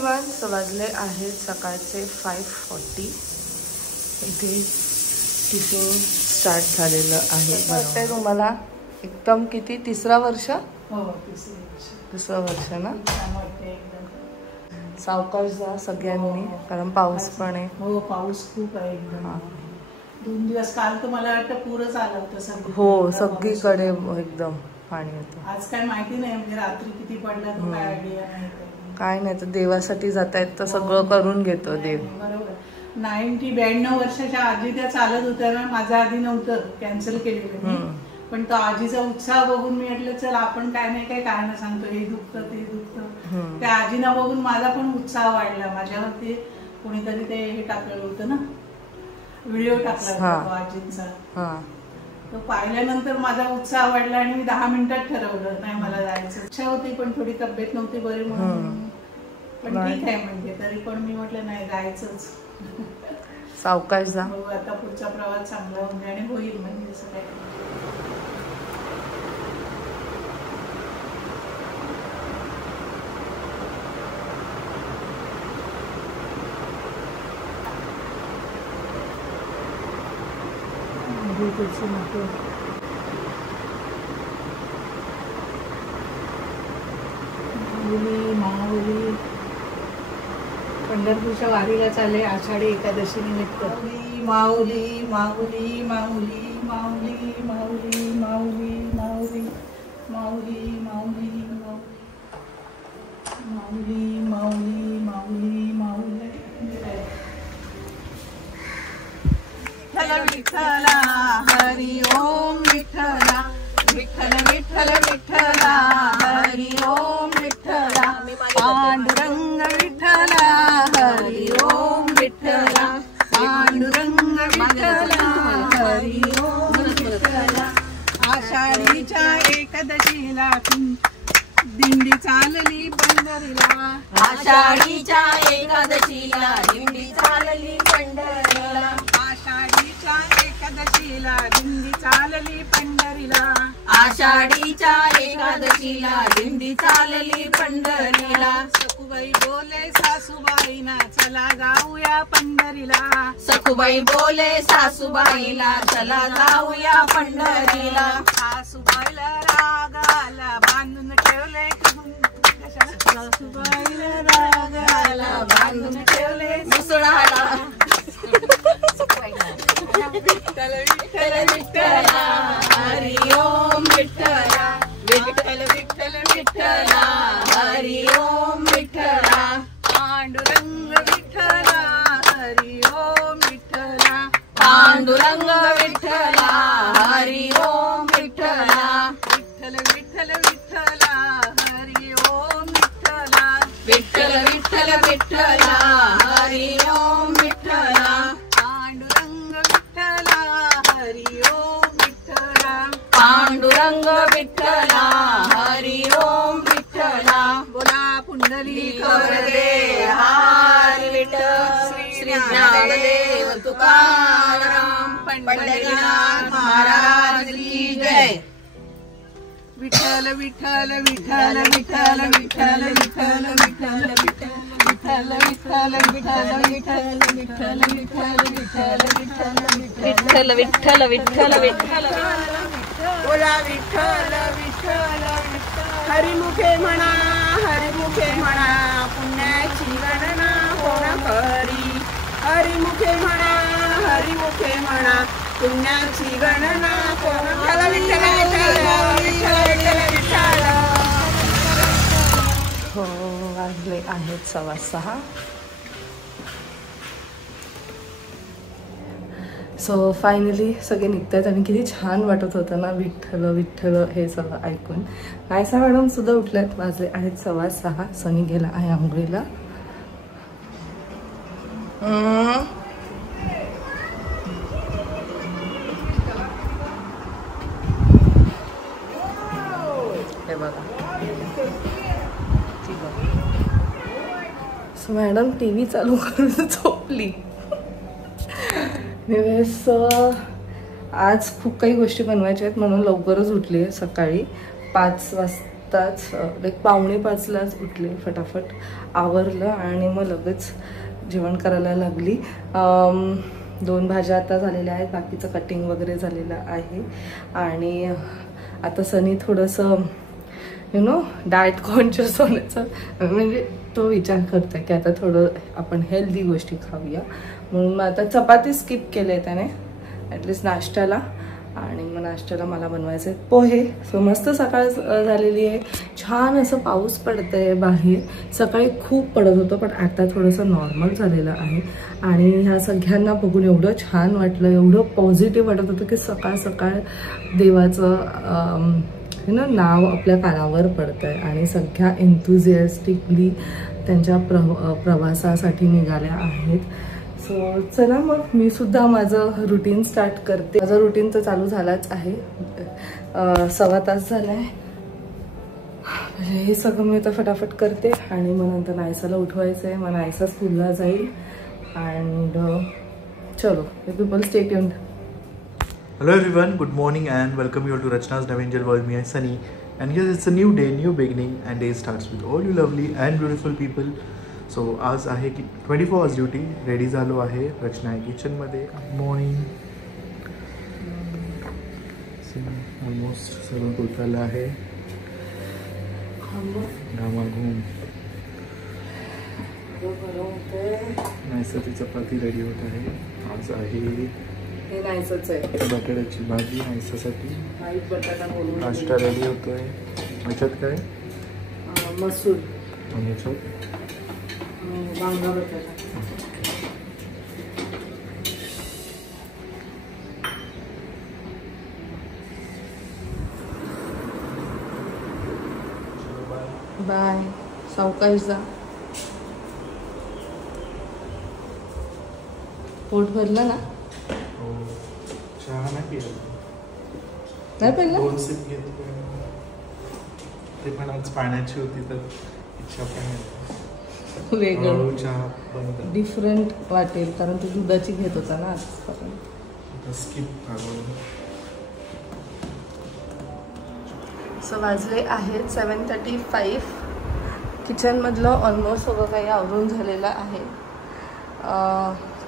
Everyone, वाजले आहेत सकाळचे 5:40. इथे टिफिन स्टार्ट झालेलं आहे. वाटतंय तुम्हाला एकदम किती तिसरा वर्ष? हो, दुसरं वर्ष ना. सावकाश जा सगळ्यांनी, कारण पाऊस पण आहे. हो, पाऊस खूप आहे एकदम. 2 दिवस काल तर मला वाटतं पूरच आलं होतं सगळीकडे. हो, सगळीकडे एकदम पाणी होतं. आज काय माहिती नाही, म्हणजे रात्री किती पडला तो काय आयडिया नाही. काय नाही, तर देवासाठी जातायत तर सगळं करून घेतो देव. बरोबर. 92 वर्षाच्या आजी त्या चालत होत्या ना, माझ्या आधी नव्हतं, कॅन्सल केलेलं. पण तो आजीचा उत्साह बघून मी म्हटलं चल आपण काय नाही काय कारण सांगतो, हे दुखतं ते दुखतं. त्या आजीना बघून माझा पण उत्साह वाढला. माझ्यावरती कोणीतरी ते हे टाकलेलं होतं ना, व्हिडिओ टाकला होता आजींचा. तो पाहिल्यानंतर माझा उत्साह वाढला आणि मी 10 मिनिटात ठरवलं नाही मला जायचं. इच्छा होती पण थोडी तब्येत नव्हती बरी म्हणून. पण ठीक आहे, म्हणजे तरी पण मी म्हटलं नाही जायचंच. सावकाश जा. आता पुढचा प्रवास चांगला होईल आणि होईल, म्हणजे असं काय. माऊली पंढरपूरच्या वारीला चालले आषाढी एकादशी निमित्त. माऊली माऊली माऊली माऊली माऊली माऊली माऊली माऊली माऊली माऊली माऊली माऊली माऊली. विठ्ठला हरि ओम विठ्ठला विठ्ठल विठ्ठल विठ्ठला हरि ओम विठ्ठला पांडुरंग विठ्ठला हरि ओम विठ्ठला पांडुरंग विठ्ठला हरि ओम विठ्ठला. आषाढीच्या एकादशीला दिंडी चालली पंढरीला. आषाढीच्या एकादशीला दिंडी चालली पंढरीला. आषाढीच्या एकादशीला दिंडी चालली पंढरीला. आषाढीच्या एकादशीला दिंडी चालली पंढरीला. सखुबाई बोले सासूबाईना चला जाऊया पंढरीला. सखुबाई बोले सासूबाईला चला जाऊया पंढरीला. सासूबाईला राग आला बांधून ठेवले सासूबाईला राग आला बांधून ठेवले मुसळाला. विठ्ठल विठ्ठल विठ्ठला हरि ओम विठ्ठला विठ्ठल विठ्ठल विठ्ठला हरि ओम विठ्ठला. पांडुरंग विठ्ठला हरि ओम विठ्ठला. पांडुरंग विठ्ठला हरि ओम विठ्ठला. विठ्ठल विठ्ठल विठ्ठला हरि ओम विठ्ठला. विठ्ठल विठ्ठल विठ्ठला हरि ओम विठ्ठला. पांडुरंग विठ्ठला हरि ओम विठ्ठला. पांडुरंग विठ्ठला हरि ओम विठ्ठला. बोला पुंडलिक वरदे हरी विठ्ठल श्री ज्ञानदेव तुकाराम पंढरीनाथ महाराज की जय. विठ्ठल विठ्ठल विठ्ठल विठ्ठल विठ्ठल विठ्ठल विठ्ठल विठ्ठल विठ्ठल विठ्ठल विठ्ठल विठ्ठल विठ्ठल विठ्ठल विठ्ठल विठ्ठल विठ्ठल विठ्ठल. बोला विठ्ठल विठ्ठल हरिमुखे म्हणा हरिमुखे म्हणा पुण्याची गणना कोण करी. हरिमुखे म्हणा हरिमुखे म्हणा पुण्याची गणना कोण. विठ्ठल विठ्ठल विठ्ठल विठ्ठल. हो, वाजले आहेत 6:15. सो फायनली सगळे निघतात आणि किती छान वाटत होतं ना विठ्ठल विठ्ठल हे सगळं ऐकून. नायसा मॅडम सुद्धा उठल्यात. वाजले आहेत 6:15. सनी गेला आहे आंघोळीला. हे बघा, सो मॅडम TV चालू करून झोपली. आज खूप काही गोष्टी बनवायच्या आहेत म्हणून लवकरच उठली आहे. सकाळी 5 वाजता आत्ताच लाईक 4:45लाच उठले, फटाफट आवरलं आणि मग लगेच जेवण करायला लागली. 2 भाज्या आता झालेल्या आहेत, बाकीचं कटिंग वगैरे झालेलं आहे. आणि आता सनी थोडंसं डाएट कॉन्शियस होण्याचं म्हणजे तो विचार करतोय की आता थोडं आपण हेल्दी गोष्टी खाऊया, म्हणून मग आता चपाती स्किप केले त्याने ॲटलिस्ट नाश्त्याला. आणि मग नाश्त्याला मला बनवायचे पोहे. सो मस्त सकाळ झालेली आहे, छान असं पाऊस पडतंय बाहेर. सकाळी खूप पडत होतं पण आता थोडंसं नॉर्मल झालेलं आहे. आणि ह्या सगळ्यांना बघून एवढं छान वाटलं, एवढं पॉझिटिव्ह वाटत होतं की सकाळ सकाळ देवाचं नाव आपल्या कानावर पडतं आहे. आणि सगळ्या एन्थुझियास्टिकली त्यांच्या प्रवासासाठी निघाल्या आहेत. सो चला मग मी सुद्धा माझं रुटीन स्टार्ट करते. माझं रुटीन तर चालू झालाच आहे. 1.25 तास झाला आहे. हे सगळं मी आता फटाफट करते आणि मग नंतर नायसाला उठवायचं आहे. मग नायसा स्कूलला जाईल. अँड चलो people stay tuned. Hello everyone, good morning and welcome you all to Rachna's Navangel World. Me, Sunny, and yes, it's a new day, new beginning, and day starts with all you lovely and beautiful people. So आज आहे की 24 hours duty. Ready झालो आहे, रचना आहे kitchen मध्ये. Morning almost सगळं पोचायला आहे. घामाघूम नायसाची चपाती रेडी होत आहे. आज आहे बटाट्याची भाजी नायसासाठी. नाश्ता रेडी होतोय. याच्यात काय मसूर आणि याच्यात वांगा बटाटा. बाय. सावकाश जा. पोट भरलं ना? चहा नाही पिला. नाही पिला? 2 सिप घेतले. ते पण आज पाण्याची होती तर इच्छा पण नाही. वेगळं चहा बंद डिफरंट वाटेल कारण तू दुधाची घेत होता ना आजपर्यंत. स्किप. सो वाजले आहेत 7:35. किचनमधलं ऑलमोस्ट सगळं काही आवरून झालेलं आहे.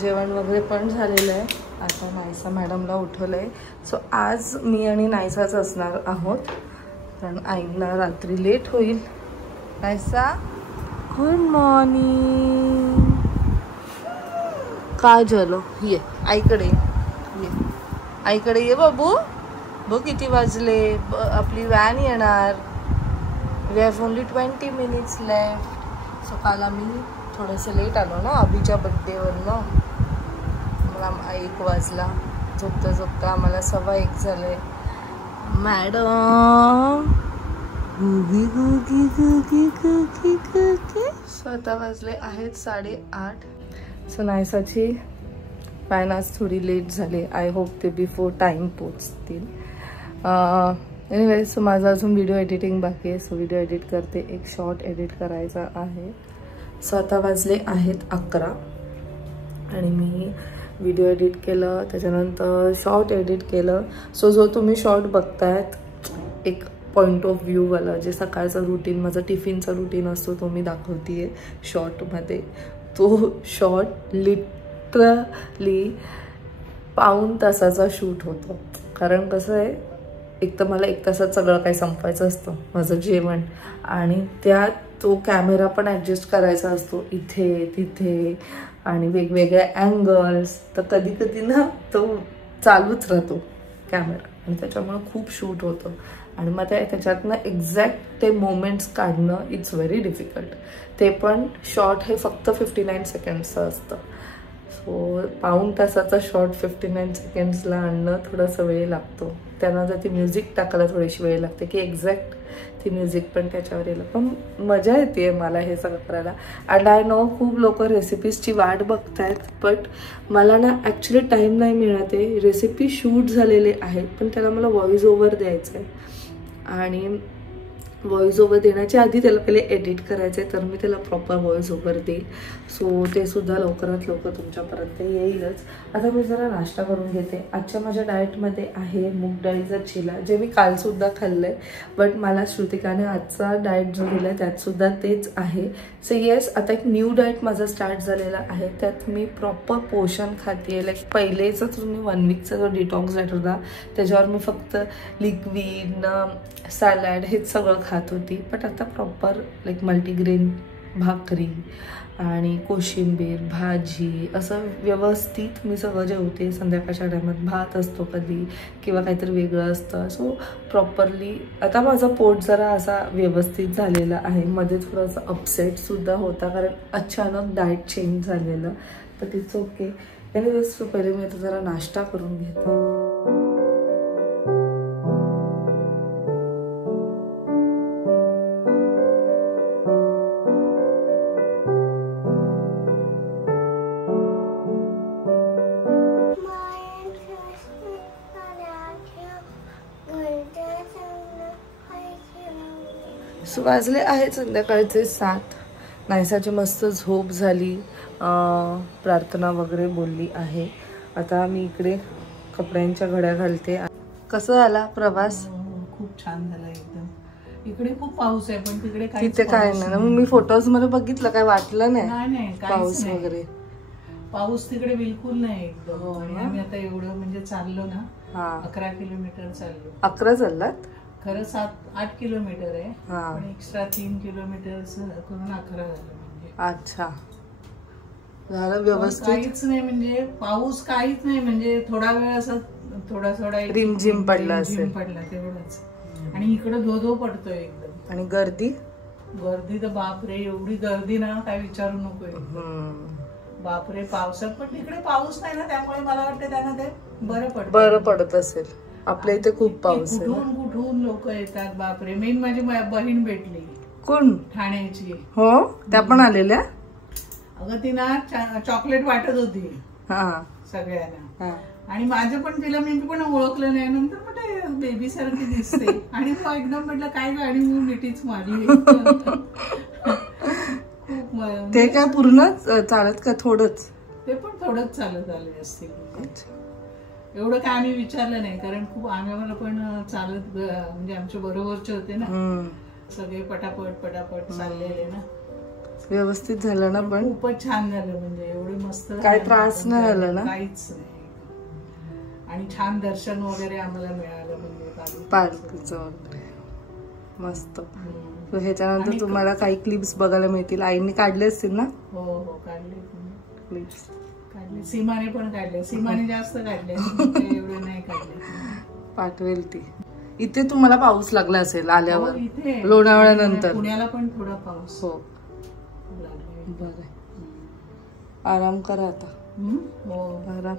जेवण वगैरे पण झालेलं आहे. आता नायसा मॅडमला उठवलं आहे. सो आज मी आणि नायसाच असणार आहोत कारण आईला रात्री लेट होईल. Naysa good morning. काय झालं? ये आईकडे ये. आईकडे ये बाबू. बघ किती वाजले. आपली व्हॅन येणार. वी हॅव ओनली 20 minutes लेफ्ट. सो काल आम्ही थोडंसं लेट आलो ना अभिच्या बड्डेवरनं. मला 1 वाजला. झोपता झोपता आम्हाला 1:15 झाले. मॅडम गुगी गुगी गुगी गुगी गुगी. स्वतः वाजले आहेत 8:30. सो नायसाची पॅन आज थोडी लेट झाली. आय होप ते बिफोर टाईम पोचतील. एनिवे सो माझा अजून व्हिडिओ एडिटिंग बाकी आहे. सो व्हिडिओ एडिट करते. एक शॉर्ट एडिट करायचा आहे. सो आता वाजले आहेत 11 आणि मी व्हिडिओ एडिट केलं. त्याच्यानंतर शॉर्ट एडिट केलं. सो जो तुम्ही शॉर्ट बघतायत एक पॉईंट ऑफ व्ह्यूवाला जे सकाळचं रुटीन माझं टिफिनचा रुटीन असतो तो मी दाखवते आहे शॉर्टमध्ये. तो शॉर्ट लिटरली 1.5 तासाचा शूट होतो. कारण कसं आहे एक तर मला 1 तासात सगळं काही संपवायचं असतं माझं जेवण आणि त्यात तो कॅमेरा पण ॲडजस्ट करायचा असतो इथे तिथे आणि वेगवेगळ्या अँगल्स. तर कधी कधी ना तो चालूच राहतो कॅमेरा आणि त्याच्यामुळे खूप शूट होतं आणि मग त्याच्यातनं एक्झॅक्ट ते मोमेंट्स काढणं इट्स व्हेरी डिफिकल्ट. ते पण शॉर्ट हे फक्त 59 सेकंड्सचं असतं. सो 1.5 तासाचा शॉर्ट 59 सेकंड्सला आणणं थोडासा वेळ लागतो. त्यांना जर ती म्युझिक टाकायला थोडीशी वेळ लागते की एक्झॅक्ट ती म्युझिक पण त्याच्यावर येईल. पण मजा येते मला हे सगळं करायला. अँड आय नो खूप लोक रेसिपीजची वाट बघतायत बट मला ना ॲक्च्युली टाईम नाही मिळत आहे. रेसिपी शूट झालेले आहेत पण त्याला मला व्हॉइस ओव्हर द्यायचं आहे आणि व्हॉइस ओव्हर देण्याच्या आधी त्याला पहिले एडिट करायचं आहे, तर मी त्याला प्रॉपर व्हॉइस ओव्हर देईल. सो ते सुद्धा लवकरात लवकर तुमच्यापर्यंत येईलच. आता मी जरा नाश्ता करून घेते. आजच्या माझ्या डाएटमध्ये आहे मूग डाळीचा चिला, जे मी कालसुद्धा खाल्लं आहे, बट मला श्रुतिकाने आजचा डाएट जो दिला आहे त्यातसुद्धा तेच आहे. सो येस, आता एक न्यू डाएट माझा स्टार्ट झालेला आहे. त्यात मी प्रॉपर पोषण खाते. लाईक पहिलेचा तुम्ही 1 वीकचा जो डिटॉक्स डाएट होता त्याच्यावर मी फक्त लिक्विड सॅलड हेच सगळं खात होती. बट आता प्रॉपर लाईक मल्टीग्रेन भाकरी आणि कोशिंबीर भाजी असं व्यवस्थित मी सगळं जेवते. संध्याकाळच्या टायमात भात असतो कधी किंवा काहीतरी वेगळं असतं. सो प्रॉपरली आता माझं पोट जरा असा व्यवस्थित झालेला आहे. मध्ये थोडंसं अपसेटसुद्धा होता कारण अचानक डाएट चेंज झालेलं, बट इट्स ओके. एनिवेज पहिले मी आता जरा नाश्ता करून घेते. सो वाजले आहेत संध्याकाळचे 7. नायसाची मस्त झोप झाली, प्रार्थना वगैरे बोलली आहे. आता मी इकडे कपड्यांच्या घड्या घालते. कसं झाला प्रवास? खूप छान झाला एकदम. इकडे खूप पाऊस आहे पण तिकडे तिथे काय नाही ना. मग मी फोटोज मध्ये बघितलं, काय वाटलं नाही पाऊस वगैरे. पाऊस तिकडे बिलकुल नाही एकदम. आणि आम्ही आता एवढं म्हणजे चाललो ना, 11 किलोमीटर चाललो. 11 चाललात? खरं 7-8 किलोमीटर आहे, पण एक्स्ट्रा 3 किलोमीटर करून 11 झालं. म्हणजे अच्छा, झालं व्यवस्थित. काहीच नाही म्हणजे पाऊस काहीच नाही, म्हणजे थोडा वेळ असं थोडा रिमझिम पडला असेल, पडला तेवढंच. आणि इकडं धो पडतोय एकदम. आणि गर्दी तर बापरे, एवढी गर्दी ना काय विचारू नको. बापरे, पावसात पण तिकडे पाऊस नाही ना, त्यामुळे मला वाटतं त्यांना ते बरं पडत असेल. आपल्या इथे खूप पाऊस आहे. कुठून लोक येतात बापरे. मेन माझी बहीण भेटली. कोण? ठाण्याची. हो, त्या पण आलेल्या. अगं ती ना चॉकलेट वाटत होती सगळ्यांना, आणि माझं पण तिला मी पण ओळखलं नाही. नंतर म्हटलं बेबी सारखी दिसते, आणि मग एकदम म्हटलं काय गाडी मी मिठीच मारली. ते काय पूर्ण चालत का थोडंच? ते पण थोडंच चालत आले असतील. एवढं काय आम्ही विचारलं नाही, कारण खूप आम्हाला पण चालत म्हणजे आमच्या बरोबरचे होते ना, सगळे पटापट चाललेले ना. व्यवस्थित झालं ना, पण खूपच छान झालं. म्हणजे एवढे मस्त, काय त्रास नाही झाला ना, काहीच नाही. आणि छान दर्शन वगैरे आम्हाला मिळालं. म्हणजे पालखीचं वगैरे मस्त. ह्याच्यानंतर तुम्हाला काही क्लिप्स बघायला मिळतील. आईने काढले असतील ना? हो काढले क्लिप्स. सीमाने पण काढले. सीमाने जास्त काढले, एवढे नाही काढले. पाठवेल ती. इथे तुम्हाला पाऊस लागला असेल आल्यावर, लोणावळ्यानंतर. पुण्याला पण थोडा पाऊस. हो, बरं. आराम करा आता. हो, आराम.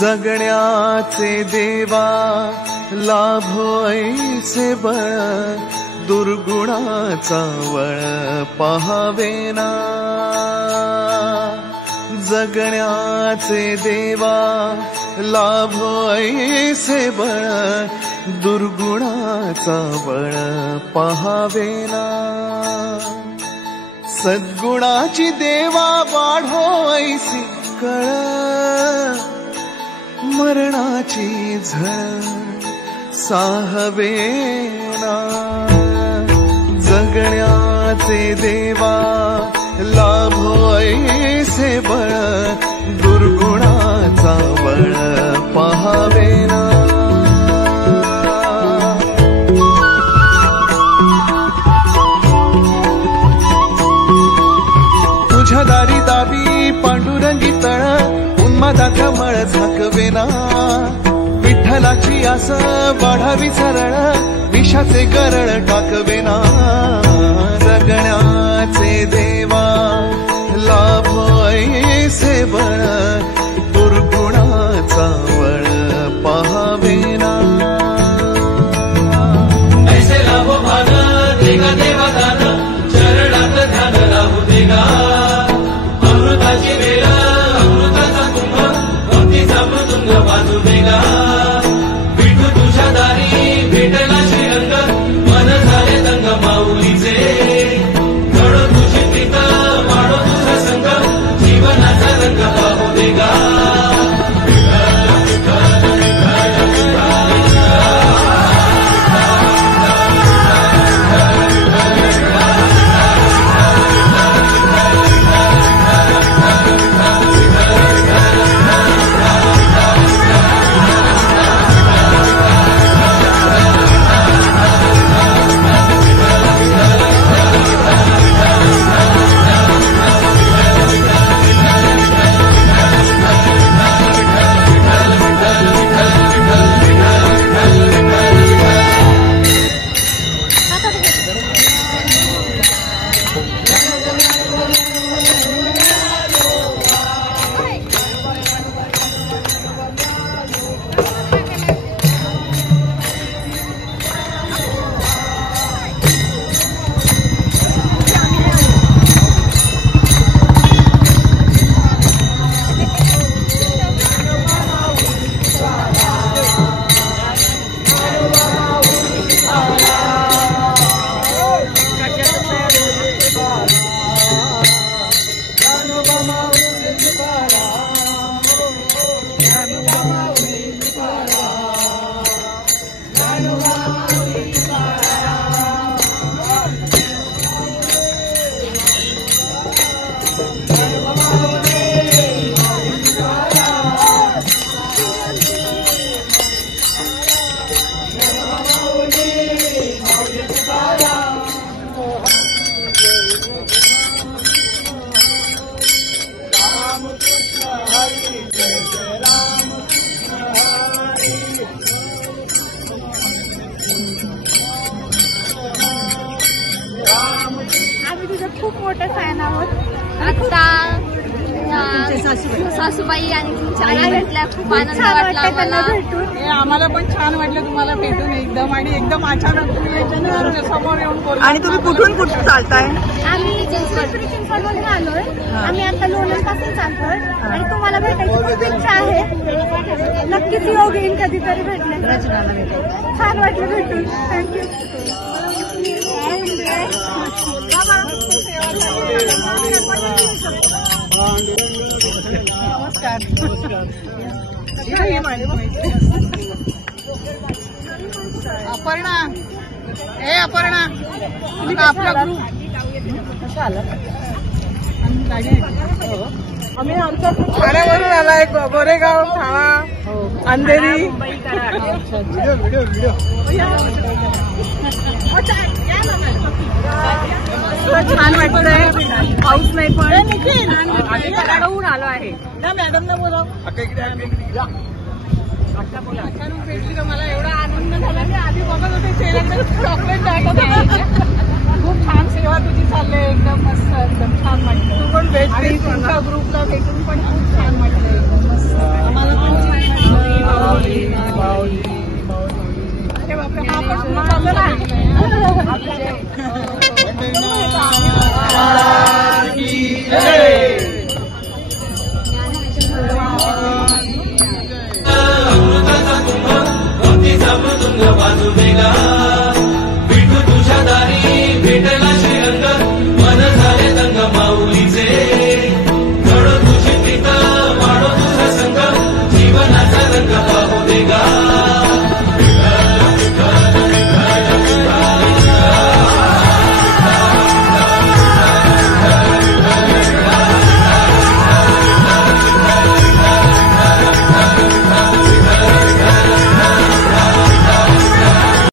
जगण्याचे देवा लाभो ऐसे बळ दुर्गुणाचा वळ पहावेना जगण्याचे देवा लाभो ऐसे बळ दुर्गुणाचा बळ पहावेना सद्गुणाची देवा वाढो ऐसी कळ मरणाची झळ साहवेना जगण्याचे देवा लाभो ऐसे बळ दुर्गुणाचा बळ पहावेना तुझ्या दारी दाबी पांडुरंगी तळ उन्मादाचा मळ झाकवेना विठ्ठलाची आस वाढावी सरळ विषाचे गरळ टाकवेना जगण्याचे देवा लाभो ऐसे बळ दुर्गुणाचा बळ पहावेना ऐसे लाभो भान देगा देवा दान चरणात ध्यान राहू देगा अमृताची वेळ अमृताचा कुंभ भक्तीचा मृदुंग वाजू देगा विठू तुझ्या दारी भेटला श्रीरंग मन झाले दंग माऊलीचे घडो तुझी प्रीत वाढो तुझा संग जीवनाचा रंग पाहू देगा खूप मोठे फॅन आहोत. आता सासूबाई आणि तुमच्या आई भेटल्या, खूप आनंद वाटला मला. आम्हाला पण छान वाटलं तुम्हाला भेटून एकदम, आणि एकदम अचानक तुम्ही समोर येऊन बोलला. आणि तुम्ही कुठून कुठून चालताय? आम्ही चिंचवडून आलोय. आम्ही आता लोणंद पासून चालतोय आणि तुम्हाला भेटायची खूप इच्छा आहे. नक्कीच योग येईल कधीतरी भेटले. छान वाटलं भेटून. थँक्यू. नमस्कार. अपर्णा, ए अपर्णा, आपला ग्रुप आम्ही आमचा ठाण्यावरून आलाय. गोरेगाव, ठाणा, अंधेरी. छान वाटतंय. पाऊस नाही पण आम्ही कराडहून आलो आहे ना. मॅडमला बोलाव. अचानक भेटली तर मला एवढा आनंद झाला की आधी बघत होते चेहऱ्याकडे चॉकलेट टाकत. खूप छान सेवा तुझी चालली, एकदम मस्त, एकदम छान वाटतं. तू पण भेटली, तुमच्या ग्रुपला भेटून पण खूप छान वाटलं, एकदम मस्त. आम्हाला पण अमृताचा कुंभ भक्तीचा मृदुंग वाजू देगा.